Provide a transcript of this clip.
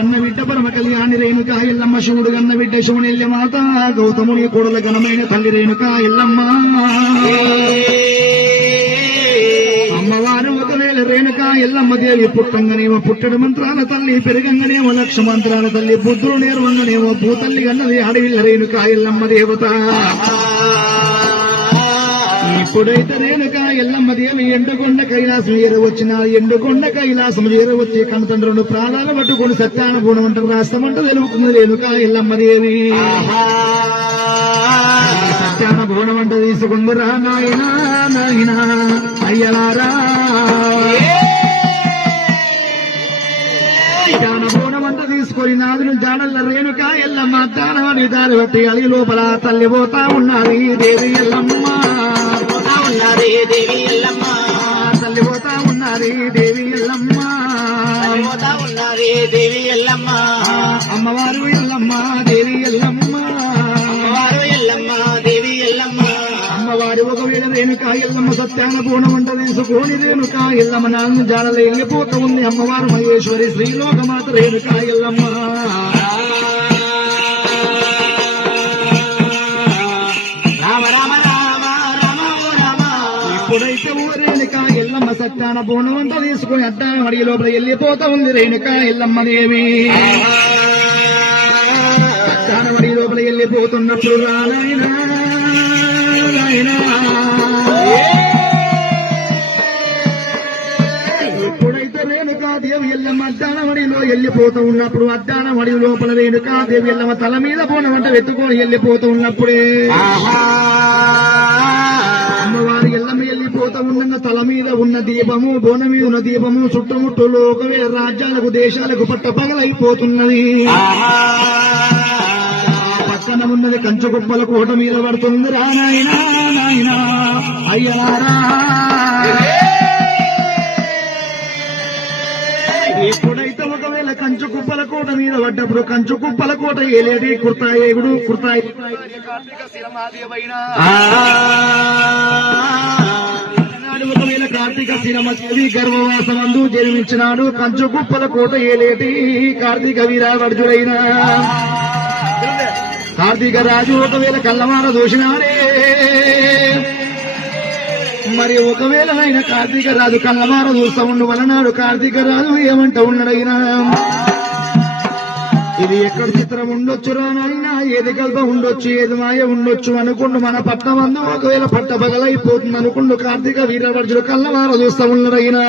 కన్న బిడ్డ పరమ కళ్యాణి రేణుక ఎల్లమ్మ శివుడు కన్న బిడ్డ శివుని మాత. గౌతముని కొడల ఘనమైన తల్లి రేణుక ఎల్లమ్మ. అమ్మవారు ఒకవేళ రేణుక ఎల్లమ్మ దేవి పుట్టంగనేమో పుట్టడు మంత్రాల తల్లి పెరగంగనేమో లక్ష మంత్రాల తల్లి బుద్ధులు నేర్వంగనేమో భూతల్లి అన్నది అడవిల్ల రేణుక ఎల్లమ్మ దేవత. ఇప్పుడైతే రేణుక ఎల్లమ్మ దేవి ఎండుకొండ కైలాసం ఏరవచ్చిన ఎండుకొండ కైలాసం ఏరవచ్చి కన్నతండ్రుడు ప్రాణాలు పట్టుకొని సత్యాన గుణమంటారు రాస్తామంట తెలుపుతుంది రేణుక ఎల్లమ్మ దేవి. సత్యాన భువనమంట తీసుకుందిరా నాయనా నాయనా అయ్యలారా. సత్యాన భువనమంట తీసుకొని నాదును జాడల్ల రేణుక ఎల్లమ్మ దానవాడి దారి బట్టి అలి లోపల తల్లి పోతా ఉన్నది దేవి ఎల్లమ్మ. ఉన్నది దేవి ఎల్లమ్మ. తల్లి పోతా ఉన్నది దేవి ఎల్లమ్మ. పోతా ఉన్నది దేవి ఎల్లమ్మ. అమ్మవారు ఎల్లమ్మ దేవి ఎల్లమ్మ. వారు ఎల్లమ్మ దేవి ఎల్లమ్మ. అమ్మవారి ఒకవేళ రేణుక ఎల్లమ్మ సత్యాన పూర్ణం వంట తీసుకొని రేణుక ఎల్లమ్మ నాన్న జాడలు వెళ్ళిపోత ఉంది. అమ్మవారు మహేశ్వరి శ్రీలోకమాత రేణుక ఎల్లమ్మ. అప్పుడైతే ఊరేనుక రేణుక ఎల్లమ్మ సత్యాన పూర్ణం అంతా తీసుకొని అడ్డాన అడిగి లోపల వెళ్ళిపోతా ఉంది రేణుక ఎల్లమ్మ దేవి. సత్యాన అడిగి లోపల వెళ్ళిపోతున్నప్పుడు రానాయనా నాయనా ఎప్పుడైతే రేణుకాదేవి ఎల్లమ్మ అడ్డానమడిలో వెళ్ళిపోతూ ఉన్నప్పుడు అడ్డానమడి లోపల రేణుకాదేవి ఎల్లమ్మ తల మీద పోనమంట వెతుకొని వెళ్ళిపోతూ ఉన్నప్పుడే. మీద ఉన్న దీపము బోన మీద ఉన్న దీపము చుట్టుముట్టు లోకవే రాజ్యాలకు దేశాలకు పట్ట పగలైపోతున్నది. పక్కన ఉన్నది కంచు కుప్పల కోట మీద పడుతుంది. రా నాయనా నాయనా అయ్యలారా ఎప్పుడైతే ఒకవేళ కంచు కుప్పల కోట మీద పడ్డప్పుడు కంచు కుప్పల కోట ఏలేది? కుర్తాయేగుడు కుర్తాయి. నాడు ఒకవేళ కార్తీక సినమదేవి గర్భవాసమందు జన్మించినాడు కంచు కుప్పల కోట ఏలేటి కార్తీక వీరావర్జుడైన. కార్తీక రాజు ఒకవేళ కళ్ళమాల దూషినారే మరి ఒకవేళ ఆయన కార్తీక రాజు కళ్ళమార దూస్తా ఉండు వలనాడు కార్తీక రాజు ఏమంటా ఉన్నాడైనా ఇది ఎక్కడ చిత్రం ఉండొచ్చు రానైనా ఏది కల్ప ఉండొచ్చు ఏది మాయ ఉండొచ్చు అనుకుండు మన పట్టమందు ఒకవేళ పట్ట బగలైపోతుంది అనుకుండు కార్తీక వీరవర్జుడు కళ్ళమార చూస్తా ఉన్నారైనా